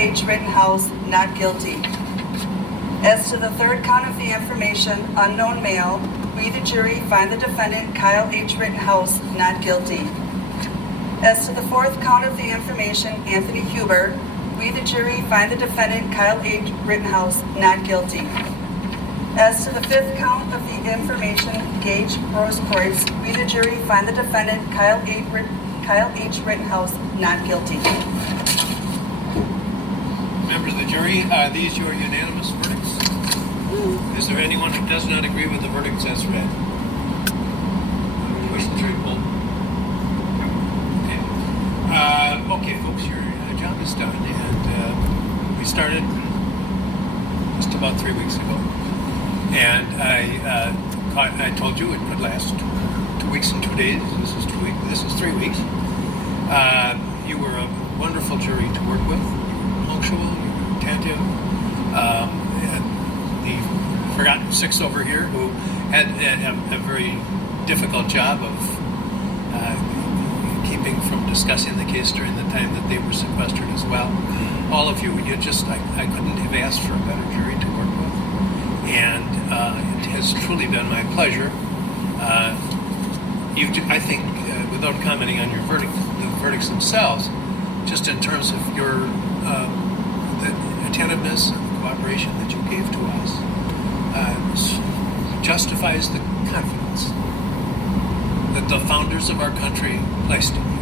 H. Rittenhouse not guilty. As to the third count of the information, unknown male, we, the jury, find the defendant, Kyle H. Rittenhouse, not guilty. As to the fourth count of the information, Anthony Huber, we, the jury, find the defendant, Kyle H. Rittenhouse, not guilty. As to the fifth count of the information, Gage Grosskreutz, we, the jury, find the defendant, Kyle H. Rittenhouse, not guilty. Members of the jury, are these your unanimous verdicts? Is there anyone who does not agree with the verdicts as read? Questions are pulled. Okay, folks, your job is done, and we started just about 3 weeks ago, and I told you it could last 2 weeks and 2 days. This is 2 weeks. This is 3 weeks. You were a wonderful jury to work with. You were punctual. You were attentive. The forgotten six over here who had a very difficult job of keeping from discussing the case during the time that they were sequestered as well. All of you, I couldn't have asked for a better jury to work with. And it has truly been my pleasure. I think, without commenting on your the verdicts themselves, just in terms of your the attentiveness and the cooperation that you gave to us, justifies the confidence that the founders of our country placed in you.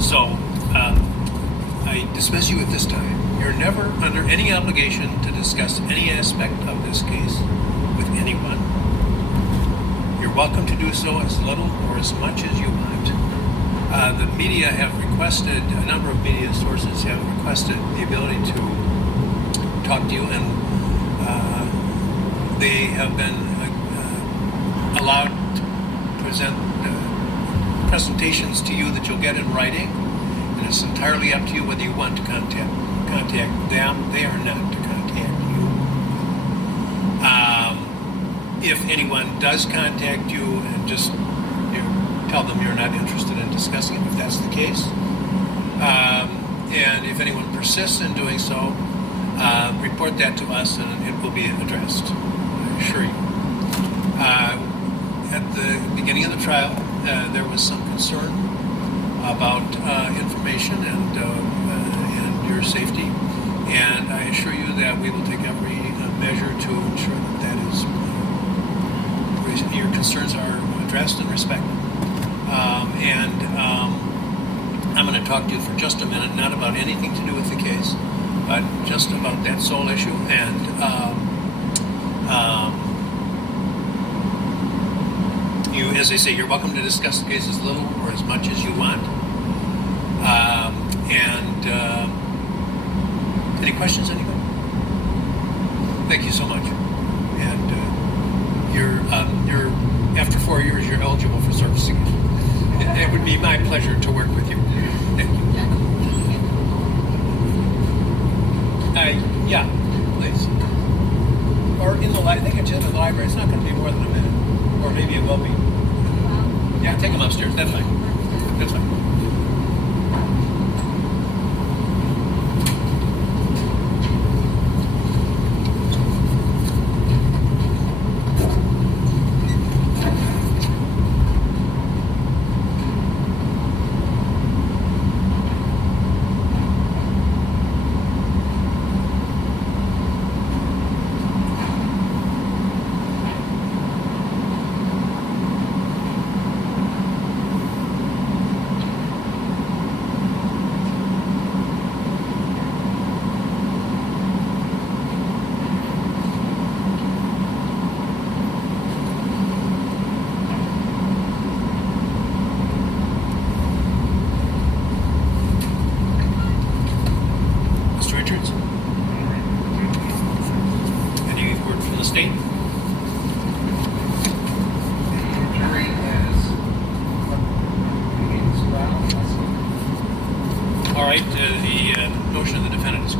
So, I dismiss you at this time. You're never under any obligation to discuss any aspect of this case with anyone. You're welcome to do so as little or as much as you want. The media have requested, a number of media sources have requested the ability to talk to you, and they have been allowed to present presentations to you that you'll get in writing, and it's entirely up to you whether you want to contact them. They are not to contact you. If anyone does contact you, and just tell them you're not interested in discussing it, if that's the case. And if anyone persists in doing so, report that to us and it will be addressed, I assure you. At the beginning of the trial, there was some concern about information and your safety, and I assure you that we will take every measure to ensure that your concerns are addressed and respected. I'm going to talk to you for just a minute, not about anything to do with the case, but just about that sole issue. And you, as I say, you're welcome to discuss the case as little or as much as you want. Any questions, anyone? Thank you so much. And you're after 4 years, you're eligible for service again. It would be my pleasure to work with you. Thank you. Yeah, please. Or in the library. I think it's in the library. It's not going to be more than a minute. Or maybe it will be. Yeah, take them upstairs. That's fine. That's fine.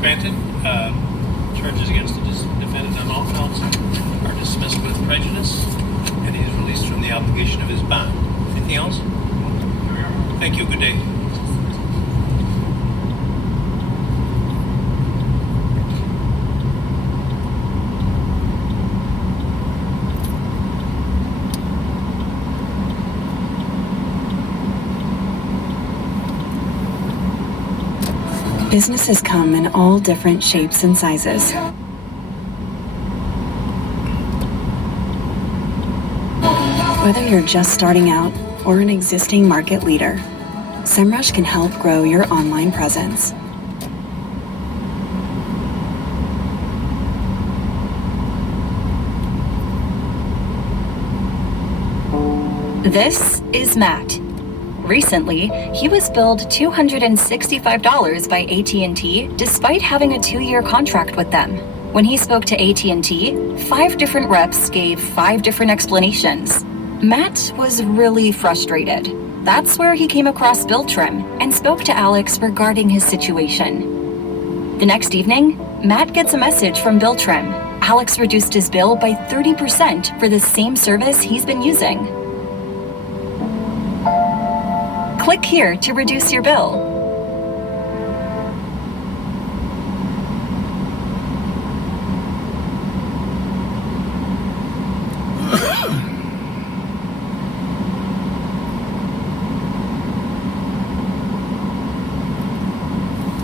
Granted, charges against the defendant on all counts are dismissed with prejudice, and he is released from the obligation of his bond. Anything else? Thank you. Good day. Businesses come in all different shapes and sizes. Whether you're just starting out or an existing market leader, SEMrush can help grow your online presence. This is Matt. Recently, he was billed $265 by AT&T despite having a 2-year contract with them. When he spoke to AT&T, 5 different reps gave 5 different explanations. Matt was really frustrated. That's where he came across BillTrim and spoke to Alex regarding his situation. The next evening, Matt gets a message from BillTrim. Alex reduced his bill by 30% for the same service he's been using. Click here to reduce your bill.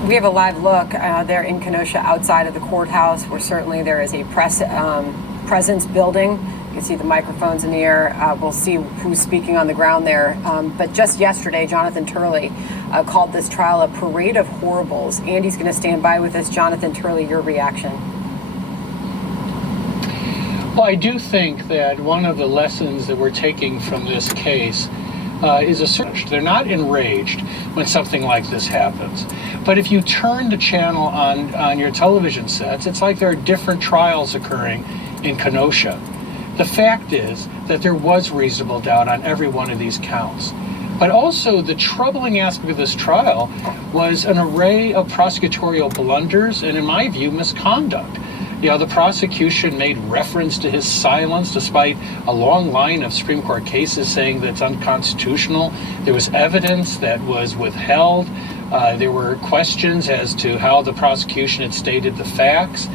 We have a live look there in Kenosha outside of the courthouse, where certainly there is a presence building. You can see the microphones in the air. We'll see who's speaking on the ground there. But just yesterday, Jonathan Turley called this trial a parade of horribles. Andy's going to stand by with us. Jonathan Turley, your reaction? Well, I do think that one of the lessons that we're taking from this case is a search. They're not enraged when something like this happens. But if you turn the channel on your television sets, it's like there are different trials occurring in Kenosha. The fact is that there was reasonable doubt on every one of these counts. But also the troubling aspect of this trial was an array of prosecutorial blunders and, in my view, misconduct. You know, the prosecution made reference to his silence despite a long line of Supreme Court cases saying that it's unconstitutional. There was evidence that was withheld. There were questions as to how the prosecution had stated the facts.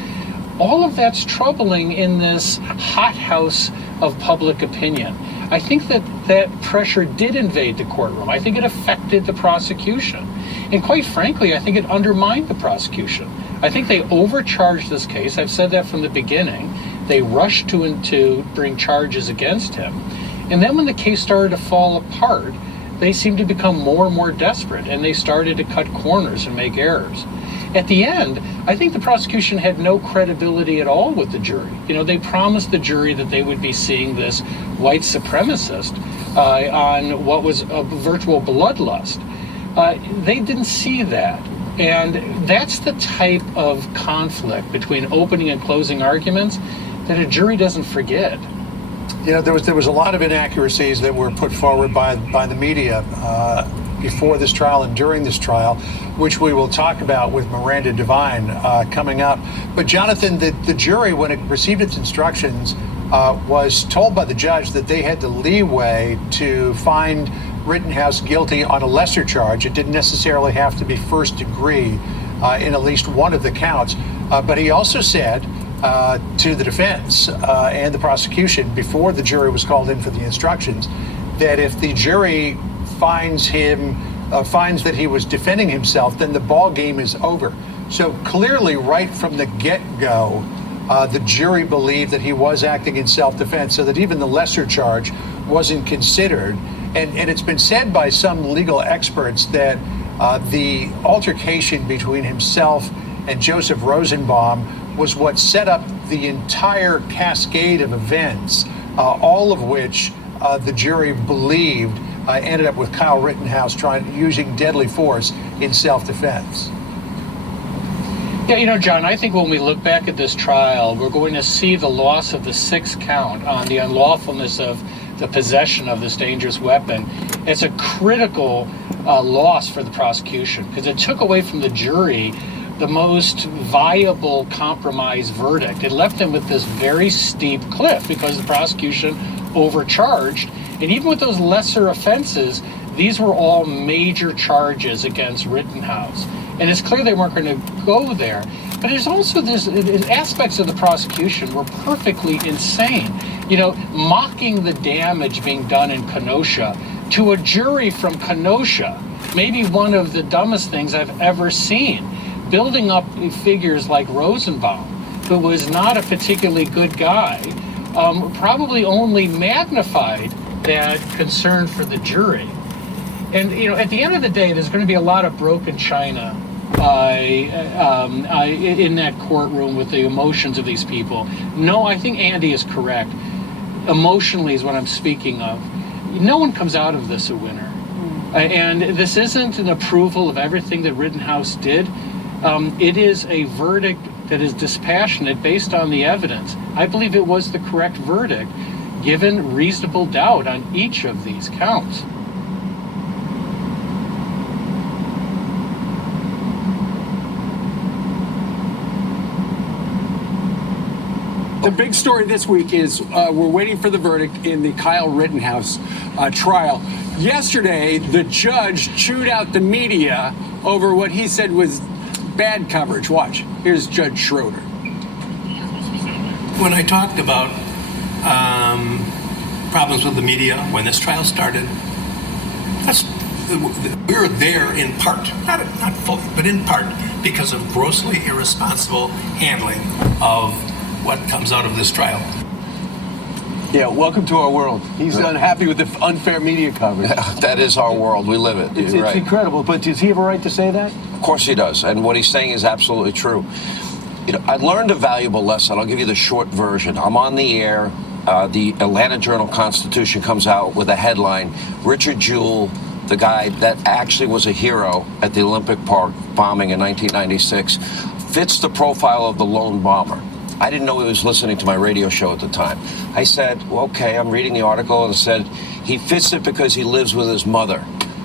All of that's troubling in this hothouse of public opinion. I think that pressure did invade the courtroom. I think it affected the prosecution. And quite frankly, I think it undermined the prosecution. I think they overcharged this case. I've said that from the beginning. They rushed to bring charges against him. And then when the case started to fall apart, they seemed to become more and more desperate, and they started to cut corners and make errors. At the end, I think the prosecution had no credibility at all with the jury. You know, they promised the jury that they would be seeing this white supremacist on what was a virtual bloodlust. They didn't see that. And that's the type of conflict between opening and closing arguments that a jury doesn't forget. You know, there was a lot of inaccuracies that were put forward by the media before this trial and during this trial, which we will talk about with Miranda Devine coming up. But Jonathan, the jury, when it received its instructions, was told by the judge that they had the leeway to find Rittenhouse guilty on a lesser charge. It didn't necessarily have to be first degree in at least one of the counts. But he also said to the defense and the prosecution before the jury was called in for the instructions that if the jury finds that he was defending himself, then the ball game is over. So clearly, right from the get-go, the jury believed that he was acting in self-defense, so that even the lesser charge wasn't considered. And it's been said by some legal experts that the altercation between himself and Joseph Rosenbaum was what set up the entire cascade of events, all of which the jury believed ended up with Kyle Rittenhouse using deadly force in self-defense. Yeah, you know, John, I think when we look back at this trial, we're going to see the loss of the 6th count on the unlawfulness of the possession of this dangerous weapon. It's a critical loss for the prosecution because it took away from the jury the most viable compromise verdict. It left them with this very steep cliff because the prosecution overcharged. And even with those lesser offenses, these were all major charges against Rittenhouse. And it's clear they weren't going to go there. But there's also aspects of the prosecution were perfectly insane. You know, mocking the damage being done in Kenosha to a jury from Kenosha, maybe one of the dumbest things I've ever seen. building up figures like Rosenbaum, who was not a particularly good guy, probably only magnified that concern for the jury. And, at the end of the day, there's going to be a lot of broken china in that courtroom with the emotions of these people. No, I think Andy is correct. Emotionally is what I'm speaking of. No one comes out of this a winner. And this isn't an approval of everything that Rittenhouse did. It is a verdict that is dispassionate based on the evidence. I believe it was the correct verdict, given reasonable doubt on each of these counts. The big story this week is we're waiting for the verdict in the Kyle Rittenhouse trial. Yesterday, the judge chewed out the media over what he said was bad coverage. Watch. Here's Judge Schroeder. When I talked about problems with the media when this trial started, we were there in part, not fully, but in part, because of grossly irresponsible handling of what comes out of this trial. Yeah, welcome to our world. He's unhappy with the unfair media coverage. That is our world. We live it. It's right. incredible, but does he have a right to say that? Of course he does, and what he's saying is absolutely true. I learned a valuable lesson. I'll give you the short version. I'm on the air. The Atlanta Journal-Constitution comes out with a headline, Richard Jewell, the guy that actually was a hero at the Olympic Park bombing in 1996, fits the profile of the lone bomber. I didn't know he was listening to my radio show at the time. I said, well, okay, I'm reading the article, and it said, he fits it because he lives with his mother.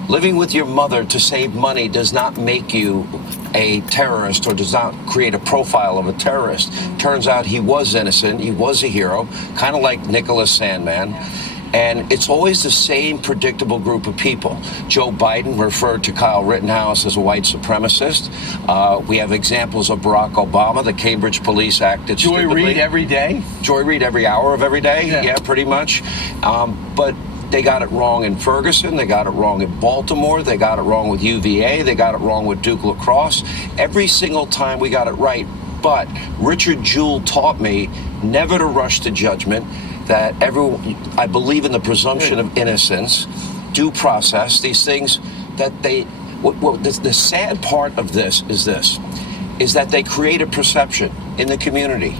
Living with your mother to save money does not make you a terrorist or does not create a profile of a terrorist. Turns out he was innocent, he was a hero, kind of like Nicholas Sandmann. And it's always the same predictable group of people. Joe Biden referred to Kyle Rittenhouse as a white supremacist. We have examples of Barack Obama, the Cambridge Police acted Joy stupidly. Reid every day? Joy Reid every hour of every day, Yeah. pretty much. But they got it wrong in Ferguson, they got it wrong in Baltimore, they got it wrong with UVA, they got it wrong with Duke Lacrosse. Every single time we got it right. But Richard Jewell taught me never to rush to judgment, that I believe in the presumption of innocence, due process, these things that the sad part of this is that they create a perception in the community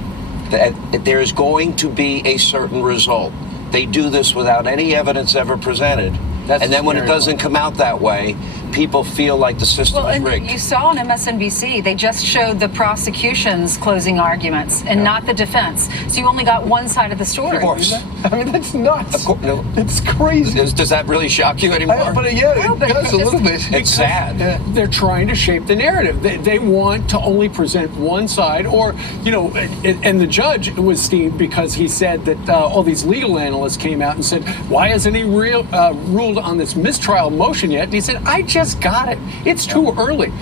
that there is going to be a certain result. They do this without any evidence ever presented. And then when it doesn't come out that way, people feel like the system is rigged. You saw on MSNBC, they just showed the prosecution's closing arguments and not the defense. So you only got one side of the story. Of course. I mean, that's nuts. Of course, no. It's crazy. Does that really shock you anymore? It does a little bit. It's sad. They're trying to shape the narrative. They want to only present one side, or, and the judge was steamed because he said that all these legal analysts came out and said, why hasn't he ruled on this mistrial motion yet? And he said, I just got it. It's too early.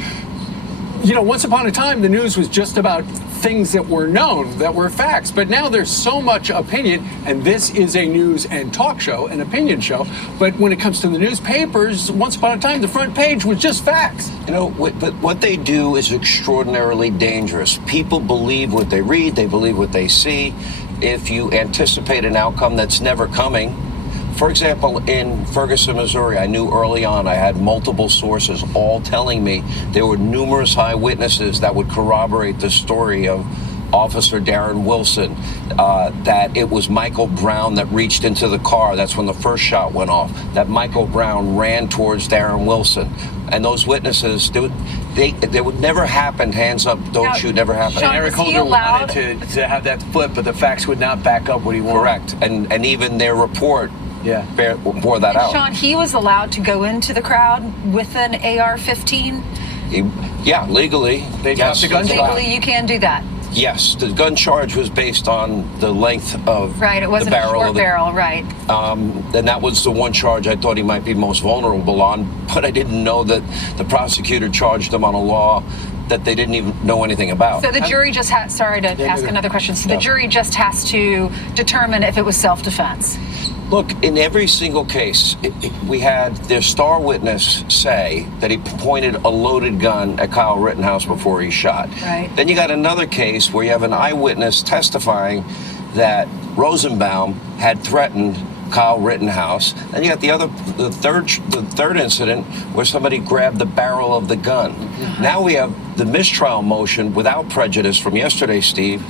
Once upon a time, the news was just about things that were known, that were facts. But now there's so much opinion, and this is a news and talk show, an opinion show. But when it comes to the newspapers, once upon a time, the front page was just facts. But what they do is extraordinarily dangerous. People believe what they read, they believe what they see. If you anticipate an outcome that's never coming, for example, in Ferguson, Missouri, I knew early on I had multiple sources all telling me there were numerous eyewitnesses that would corroborate the story of Officer Darren Wilson, that it was Michael Brown that reached into the car. That's when the first shot went off. That Michael Brown ran towards Darren Wilson. And those witnesses, they would never happen, hands up, don't shoot, never happen. Sean, Eric Holder wanted to have that flip, but the facts would not back up what he wanted. Correct. And even their report bore that out. Sean, he was allowed to go into the crowd with an AR-15? Legally. They dropped the gun charge. Legally, you can do that. Yes, the gun charge was based on the length of Right, it wasn't the barrel a short of the barrel, right. And that was the one charge I thought he might be most vulnerable on, but I didn't know that the prosecutor charged him on a law that they didn't even know anything about. So the jury just sorry to ask another question. So the jury just has to determine if it was self-defense. Look, in every single case, we had their star witness say that he pointed a loaded gun at Kyle Rittenhouse before he shot. Right. Then you got another case where you have an eyewitness testifying that Rosenbaum had threatened Kyle Rittenhouse. Then you got the third incident where somebody grabbed the barrel of the gun. Now we have the mistrial motion without prejudice from yesterday, Steve,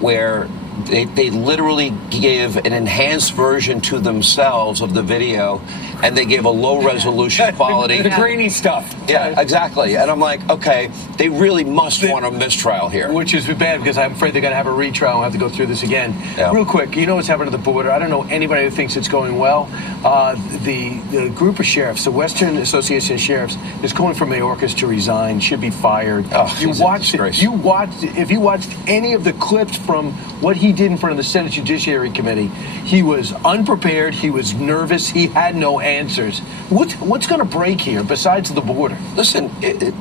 where they literally give an enhanced version to themselves of the video, and they give a low resolution quality. The grainy stuff. Yeah, exactly. And I'm like, okay, they really must want a mistrial here. Which is bad because I'm afraid they're going to have a retrial and have to go through this again. Yeah. Real quick, you know what's happening at the border? I don't know anybody who thinks it's going well. The group of sheriffs, the Western Association of Sheriffs, is calling for Mayorkas to resign, should be fired. Oh, he's a disgrace. If you watched any of the clips from what he did in front of the Senate Judiciary Committee, he was unprepared, he was nervous, he had no answers. What's going to break here besides the border? Listen,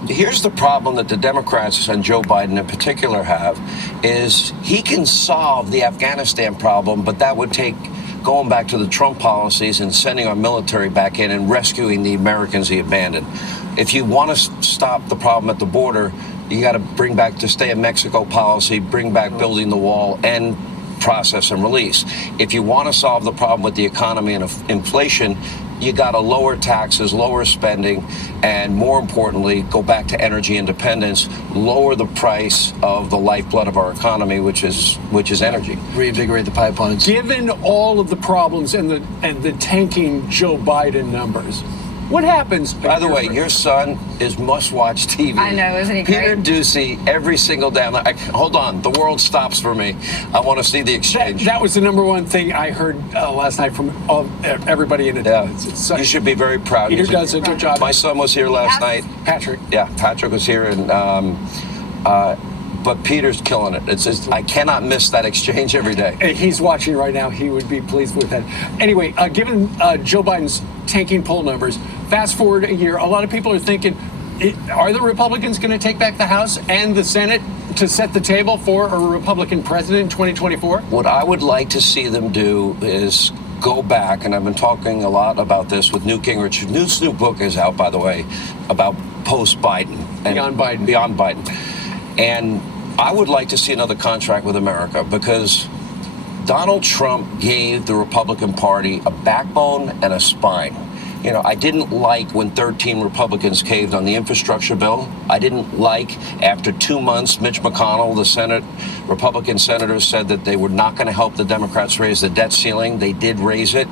here's the problem that the Democrats and Joe Biden in particular have, is he can solve the Afghanistan problem, but that would take going back to the Trump policies and sending our military back in and rescuing the Americans he abandoned. If you want to stop the problem at the border, you got to bring back the Stay in Mexico policy, bring back building the wall, and process and release. If you want to solve the problem with the economy and inflation, you got to lower taxes, lower spending, and more importantly, go back to energy independence, lower the price of the lifeblood of our economy, which is energy. Reinvigorate the pipelines. Given all of the problems and the tanking Joe Biden numbers, what happens? By the way, your son is must-watch TV. I know, isn't he Peter great? Ducey, every single day. Hold on, the world stops for me. I want to see the exchange. That was the number one thing I heard last night from everybody in attendance. You should be very proud. Peter does a good job. My son was here last night. Patrick. Yeah, Patrick was here, and but Peter's killing it. It's just, I cannot miss that exchange every day. He's watching right now. He would be pleased with that. Anyway, given Joe Biden's tanking poll numbers, fast forward a year, a lot of people are thinking, are the Republicans going to take back the House and the Senate to set the table for a Republican president in 2024? What I would like to see them do is go back, and I've been talking a lot about this with Newt Gingrich. Newt's new book is out, by the way, about post-Biden. Beyond Biden. Beyond Biden. And I would like to see another contract with America, because Donald Trump gave the Republican Party a backbone and a spine. You know, I didn't like when 13 Republicans caved on the infrastructure bill. I didn't like after 2 months, Mitch McConnell, the Senate, Republican senators said that they were not going to help the Democrats raise the debt ceiling. They did raise it.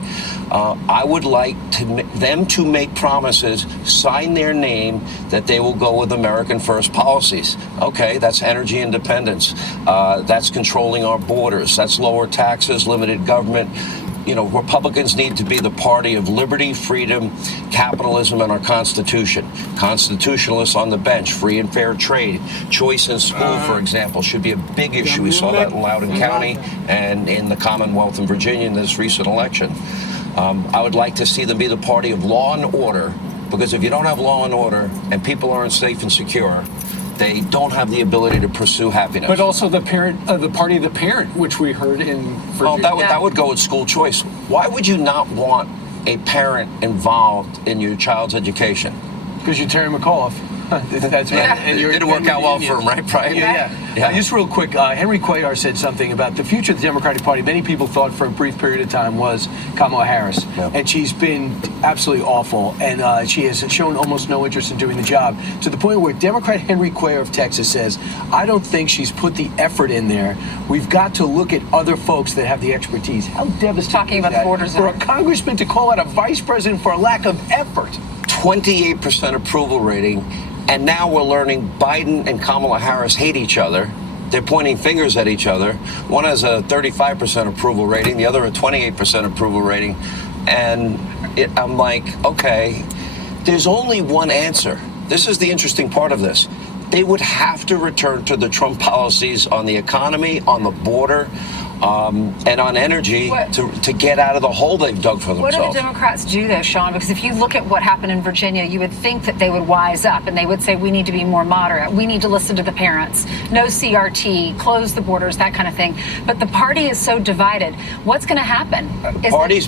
I would like them to make promises, sign their name that they will go with American first policies. Okay, that's energy independence. That's controlling our borders. That's lower taxes, limited government. You know, Republicans need to be the party of liberty, freedom, capitalism, and our Constitution. Constitutionalists on the bench, free and fair trade. Choice in school, for example, should be a big issue. We saw that in Loudoun County and in the Commonwealth in Virginia in this recent election. I would like to see them be the party of law and order, because if you don't have law and order and people aren't safe and secure, they don't have the ability to pursue happiness. But also the parent, the party of the parent, which we heard in Virginia. Oh, that would go with school choice. Why would you not want a parent involved in your child's education? Because you're Terry McAuliffe. That's right. And It didn't work out well for him, right, Brian? Yeah. Just real quick, Henry Cuellar said something about the future of the Democratic Party. Many people thought for a brief period of time was Kamala Harris. Yeah. And she's been absolutely awful. And she has shown almost no interest in doing the job, to the point where Democrat Henry Cuellar of Texas says, I don't think she's put the effort in there. We've got to look at other folks that have the expertise. How devastating Talking is about that the borders for there. a congressman to call out a vice president for a lack of effort? 28% approval rating, and now we're learning Biden and Kamala Harris hate each other. They're pointing fingers at each other. One has a 35% approval rating, the other a 28% approval rating. And I'm like, okay, there's only one answer. This is the interesting part of this. They would have to return to the Trump policies on the economy, on the border, and on energy to get out of the hole they've dug for What do themselves. the Democrats do, though, Sean? Because if you look at what happened in Virginia, you would think that they would wise up and they would say, we need to be more moderate. We need to listen to the parents. No CRT, close the borders, that kind of thing. But the party is so divided. What's going to happen? Parties,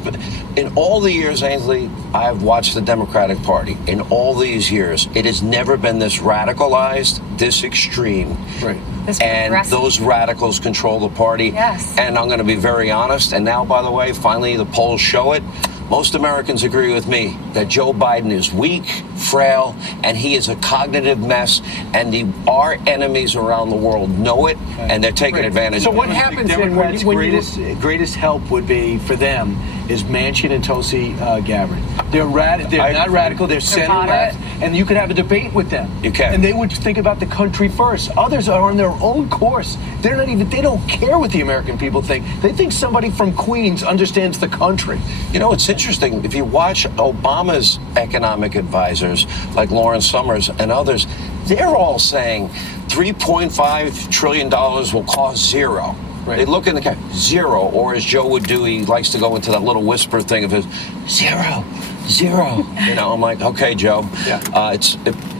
in all the years, Ainsley, I've watched the Democratic Party. In all these years, it has never been this radicalized, this extreme. Right. And those radicals control the party. Yes. And I'm going to be very honest. And now, by the way, finally the polls show it. Most Americans agree with me that Joe Biden is weak, frail, and he is a cognitive mess. And our enemies around the world know it, and they're taking advantage So of what it. happens then Democrats' when greatest help would be for them is Manchin and Tulsi Gabbard. They're not radical. They're center left, and you could have a debate with them. You can, and they would think about the country first. Others are on their own course. They're not even. They don't care what the American people think. They think somebody from Queens understands the country. You know, it's interesting. If you watch Obama's economic advisors, like Lawrence Summers and others, they're all saying $3.5 trillion will cost zero. Right. They look in the cap, zero, or as Joe would do, he likes to go into that little whisper thing of his, zero. You know, I'm like, okay, Joe. Yeah.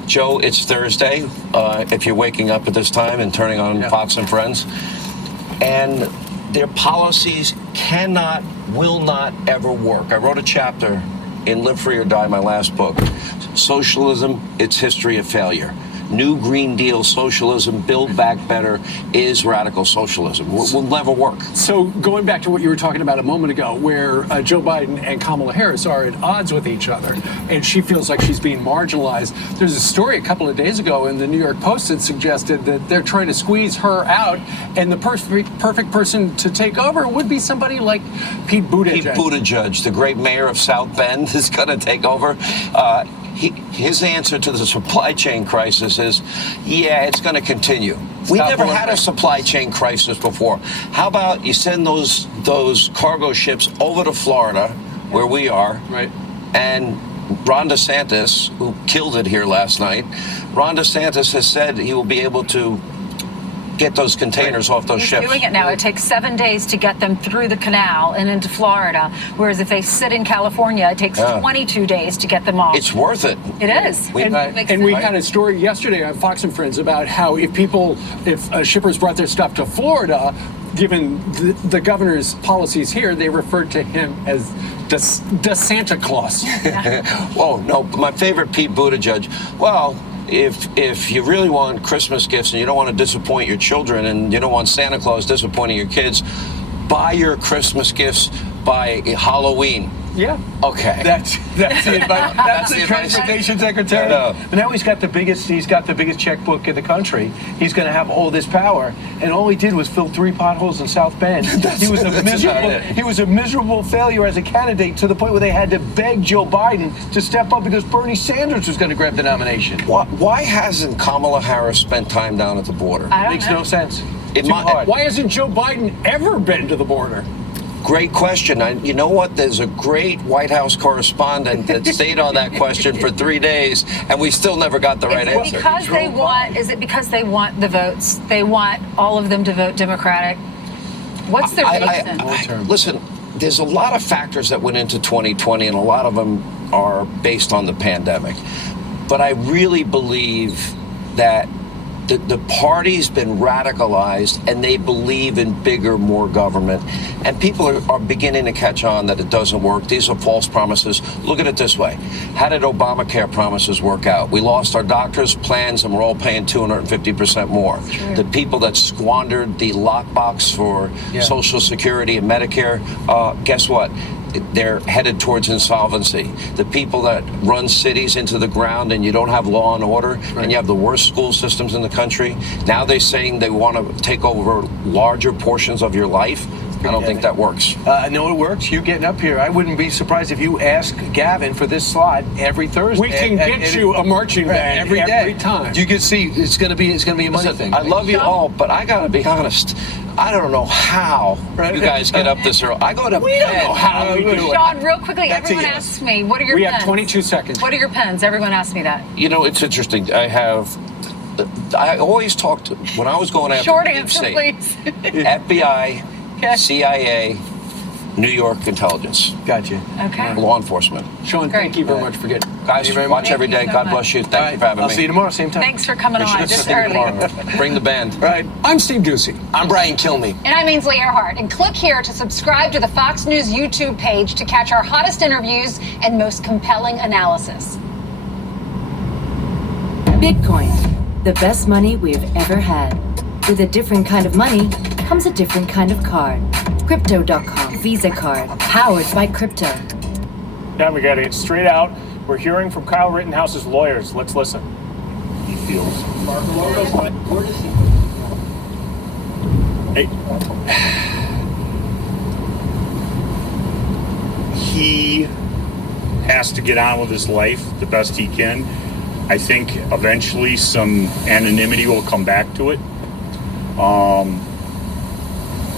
Joe, it's Thursday. If you're waking up at this time and turning on Fox and Friends, and their policies will not ever work. I wrote a chapter in Live Free or Die, my last book. Socialism, its history of failure. New Green Deal socialism, Build Back Better, is radical socialism. Will never work. So going back to what you were talking about a moment ago, where Joe Biden and Kamala Harris are at odds with each other, and she feels like she's being marginalized. There's a story a couple of days ago in the New York Post that suggested that they're trying to squeeze her out, and the perfect person to take over would be somebody like Pete Buttigieg. Pete Buttigieg, the great mayor of South Bend, is going to take over. His answer to the supply chain crisis is, it's going to continue. We never had a supply chain crisis before. How about you send those cargo ships over to Florida, where we are, right? And Ron DeSantis, who killed it here last night, Ron DeSantis has said he will be able to get those containers off those ships. He's doing it now. It takes 7 days to get them through the canal and into Florida, whereas if they sit in California, it takes 22 days to get them off. It's worth it. It is. We had a story yesterday on Fox and Friends about how if shippers brought their stuff to Florida, given the governor's policies here, they referred to him as the Santa Claus. Whoa, no, my favorite Pete Buttigieg. Well, if you really want Christmas gifts and you don't want to disappoint your children and you don't want Santa Claus disappointing your kids, buy your Christmas gifts by Halloween. Yeah. Okay. That's the advice. That's the transportation secretary. But now he's got the biggest checkbook in the country. He's going to have all this power, and all he did was fill 3 potholes in South Bend. He was a miserable failure as a candidate, to the point where they had to beg Joe Biden to step up because Bernie Sanders was going to grab the nomination. Why hasn't Kamala Harris spent time down at the border? It makes no sense. Why hasn't Joe Biden ever been to the border? Great question. You know what? There's a great White House correspondent that stayed on that question for 3 days, and we still never got the right answer. Is it because they want the votes? They want all of them to vote Democratic? What's the reason? Listen, there's a lot of factors that went into 2020, and a lot of them are based on the pandemic. But I really believe that the party's been radicalized, and they believe in bigger, more government. And people are beginning to catch on that it doesn't work. These are false promises. Look at it this way. How did Obamacare promises work out? We lost our doctors' plans, and we're all paying 250% more. Sure. The people that squandered the lockbox for Social Security and Medicare, guess what? They're headed towards insolvency. The people that run cities into the ground, and you don't have law and order, and you have the worst school systems in the country. Now they're saying they want to take over larger portions of your life. I don't think that works. No, it works. You getting up here. I wouldn't be surprised if you ask Gavin for this slot every Thursday. We can get you a marching band every time. You can see it's going to be a money thing. I love you all, but I got to be honest. I don't know how you guys get up this early. I go to bed. We don't know how we do it. Sean, real quickly, everyone asks me, what are your pens? We have 22 seconds. What are your pens? Everyone asks me that. You know, it's interesting. I always talked, when I was going after Short answer, please. FBI, CIA, New York intelligence, Gotcha. Okay. law enforcement. Sean, Great. thank you very much for getting. Guys, Thank you very watch much. every day. Thank you so God much. bless you. Thank you for having I'll me. see you tomorrow, same time. Thanks for coming on this early. Bring the band. Right. I'm Steve Ducey. I'm Brian Kilmeade. And I'm Ainsley Earhart. And click here to subscribe to the Fox News YouTube page to catch our hottest interviews and most compelling analysis. Bitcoin, the best money we've ever had. With a different kind of money comes a different kind of card. Crypto.com Visa card, powered by crypto. Now we gotta get straight out. We're hearing from Kyle Rittenhouse's lawyers. Let's listen. He feels. He has to get on with his life the best he can. I think eventually some anonymity will come back to it.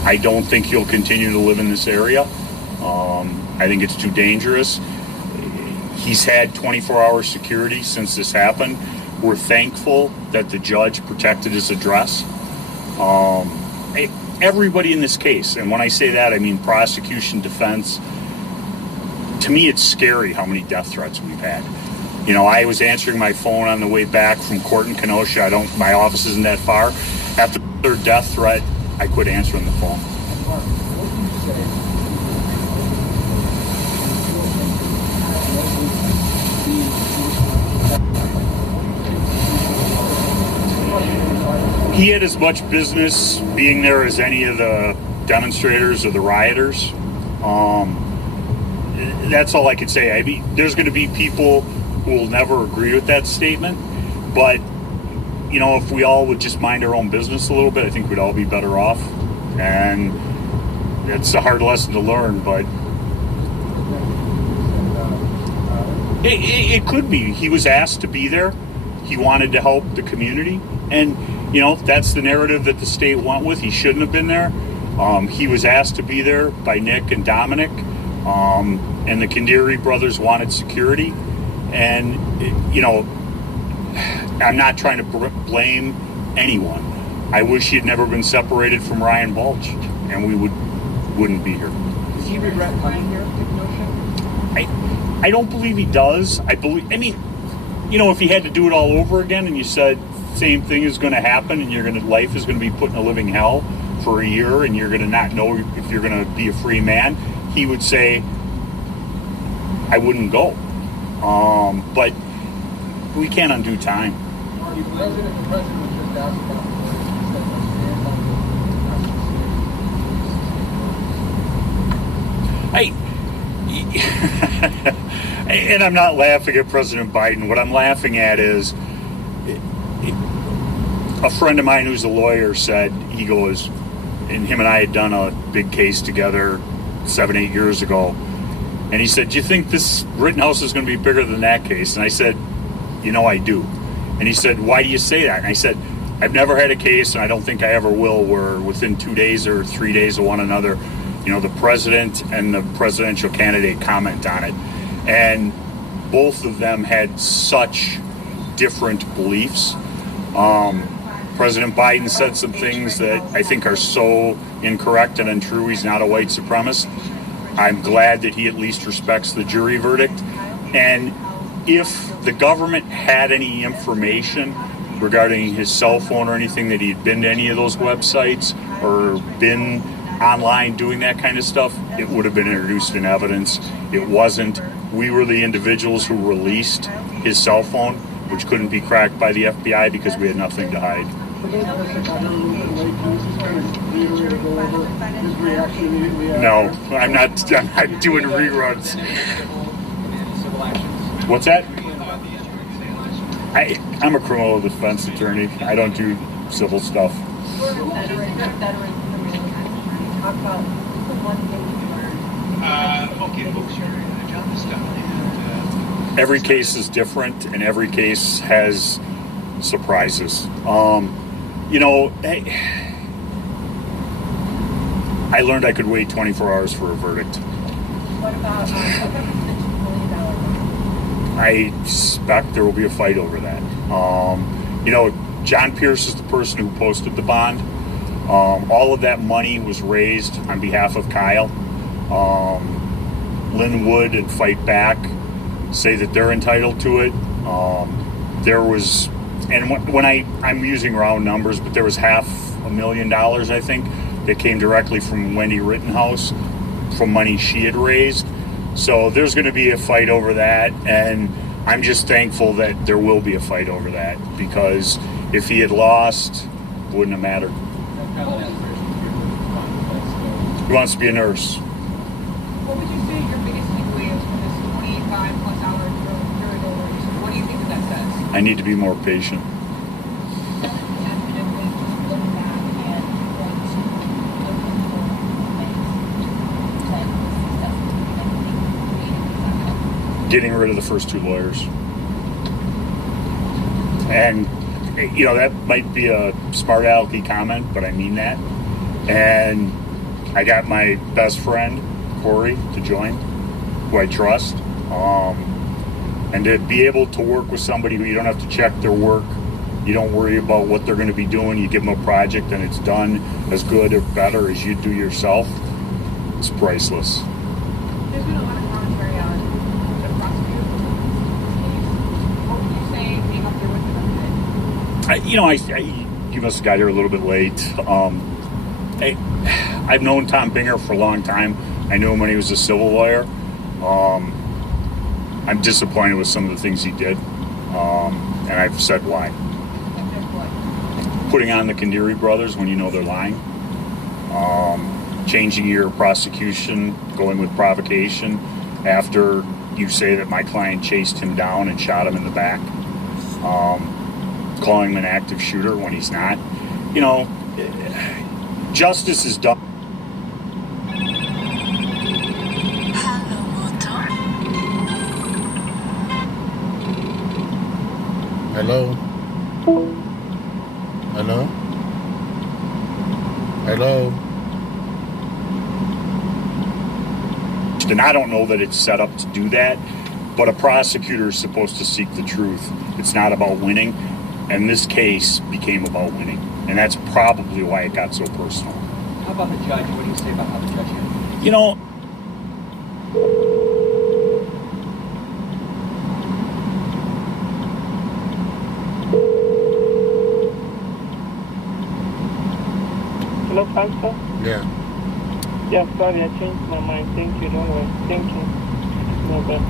I don't think he'll continue to live in this area. I think it's too dangerous. He's had 24-hour security since this happened. We're thankful that the judge protected his address. Everybody in this case, and when I say that, I mean prosecution, defense. To me, it's scary how many death threats we've had. You know, I was answering my phone on the way back from court in Kenosha. My office isn't that far. After their death threat, I quit answering the phone. He had as much business being there as any of the demonstrators or the rioters. That's all I could say. I mean, there's going to be people who will never agree with that statement, but you know, if we all would just mind our own business a little bit, I think we'd all be better off. And it's a hard lesson to learn, but it could be. He was asked to be there. He wanted to help the community, and you know, that's the narrative that the state went with. He shouldn't have been there. He was asked to be there by Nick and Dominic, and the Kandiri brothers wanted security. And, you know, I'm not trying to blame anyone. I wish he had never been separated from Ryan Balch, and we wouldn't be here. Does he regret coming here to Kenosha? I don't believe he does. I mean, you know, if he had to do it all over again and you said same thing is going to happen and life is going to be put in a living hell for a year and you're going to not know if you're going to be a free man, he would say, I wouldn't go. But we can't undo time. And I'm not laughing at President Biden. What I'm laughing at is a friend of mine who's a lawyer said, he goes, and him and I had done a big case together 7-8 years ago. And he said, do you think this Rittenhouse is going to be bigger than that case? And I said, you know, I do. And he said, why do you say that? And I said, I've never had a case, and I don't think I ever will, where within 2 days or 3 days of one another, you know, the president and the presidential candidate comment on it. And both of them had such different beliefs. President Biden said some things that I think are so incorrect and untrue. He's not a white supremacist. I'm glad that he at least respects the jury verdict. And if the government had any information regarding his cell phone or anything, that he had been to any of those websites or been online doing that kind of stuff, it would have been introduced in evidence. It wasn't. We were the individuals who released his cell phone, which couldn't be cracked by the FBI because we had nothing to hide. No, I'm not doing reruns. What's that? I'm a criminal defense attorney. I don't do civil stuff. Every case is different, and every case has surprises. You know, I learned I could wait 24 hours for a verdict. What about I suspect there will be a fight over that. You know, John Pierce is the person who posted the bond. All of that money was raised on behalf of Kyle. Linwood and Fight Back say that they're entitled to it. There was, and when I'm using round numbers, but there was $500,000, I think, that came directly from Wendy Rittenhouse from money she had raised. So there's going to be a fight over that, and I'm just thankful that there will be a fight over that, because if he had lost, it wouldn't have mattered. He wants to be a nurse. What would you say your biggest takeaway is from this 25+ hour jury deliberation? What do you think that says? I need to be more patient. Getting rid of the first two lawyers. And, you know, that might be a smart alecky comment, but I mean that. And I got my best friend, Corey, to join, who I trust. And to be able to work with somebody who you don't have to check their work, you don't worry about what they're going to be doing, you give them a project and it's done as good or better as you do yourself, it's priceless. There's been a lot of commentary on the prosecutor. What would you say being up there with the You must have got here a little bit late. I've known Tom Binger for a long time. I knew him when he was a civil lawyer. I'm disappointed with some of the things he did, and I've said why. Putting on the Kandiri brothers when you know they're lying. Changing your prosecution, going with provocation after you say that my client chased him down and shot him in the back. Calling him an active shooter when he's not. You know, justice is done. Hello? Hello? Hello? And I don't know that it's set up to do that, but a prosecutor is supposed to seek the truth. It's not about winning, and this case became about winning, and that's probably why it got so personal. How about the judge? What do you say about how the judge handled it? You know, Hello, Pastor? Yeah. Yeah, sorry, I changed my mind. Thank you, don't worry. Thank you. No, but...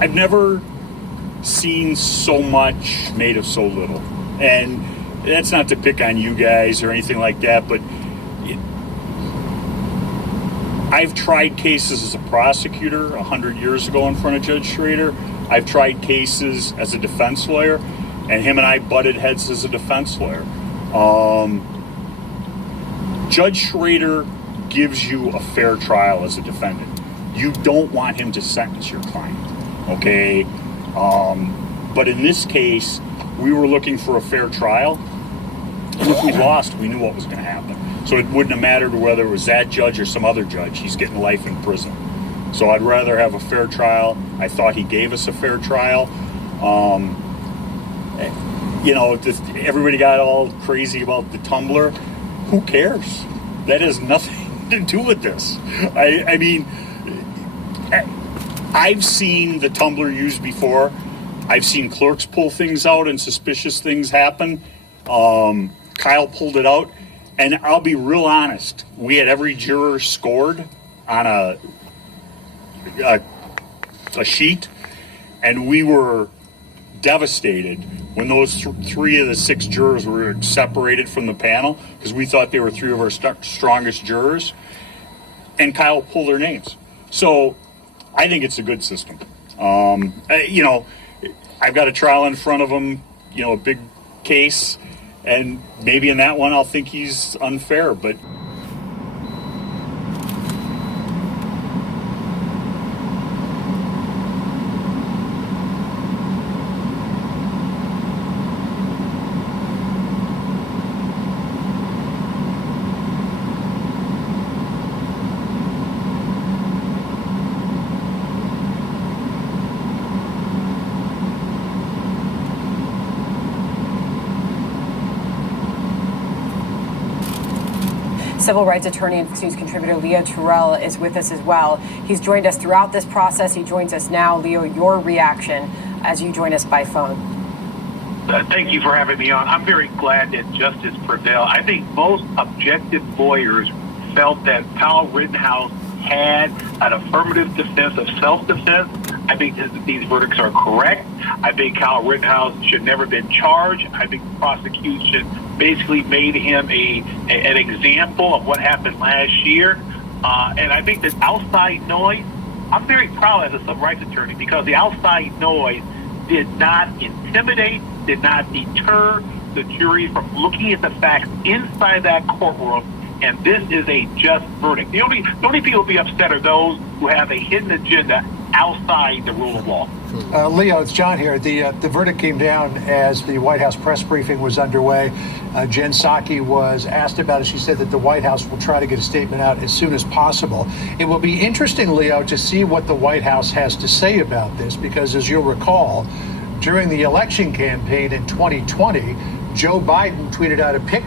I've never seen so much made of so little, and that's not to pick on you guys or anything like that, but I've tried cases as a prosecutor 100 years ago in front of Judge Schrader. I've tried cases as a defense lawyer, and him and I butted heads as a defense lawyer. Judge Schrader gives you a fair trial as a defendant. You don't want him to sentence your client, okay? But in this case, we were looking for a fair trial, and if we lost, we knew what was going to happen. So it wouldn't have mattered whether it was that judge or some other judge. He's getting life in prison. So I'd rather have a fair trial. I thought he gave us a fair trial. You know, everybody got all crazy about the tumbler. Who cares? That has nothing to do with this. I mean, I've seen the tumbler used before. I've seen clerks pull things out and suspicious things happen. Kyle pulled it out. And I'll be real honest. We had every juror scored on a sheet, and we were devastated when those 3 of the 6 jurors were separated from the panel because we thought they were 3 of our strongest jurors, and Kyle pulled their names. So I think it's a good system. You know, I've got a trial in front of him, you know, a big case, and maybe in that one I'll think he's unfair, but civil rights attorney and Fox News contributor Leo Terrell is with us as well. He's joined us throughout this process. He joins us now. Leo, your reaction as you join us by phone. Thank you for having me on. I'm very glad that justice prevailed. I think most objective lawyers felt that Kyle Rittenhouse had an affirmative defense of self-defense. I think these verdicts are correct. I think Kyle Rittenhouse should never have been charged. I think the prosecution basically made him an example of what happened last year. And I think that outside noise, I'm very proud as a civil rights attorney because the outside noise did not intimidate, did not deter the jury from looking at the facts inside that courtroom. And this is a just verdict. The only people who be upset are those who have a hidden agenda outside the rule of law. Leo, it's John here. The verdict came down as the White House press briefing was underway. Jen Psaki was asked about it. She said that the White House will try to get a statement out as soon as possible. It will be interesting, Leo, to see what the White House has to say about this, because as you'll recall, during the election campaign in 2020, Joe Biden tweeted out a picture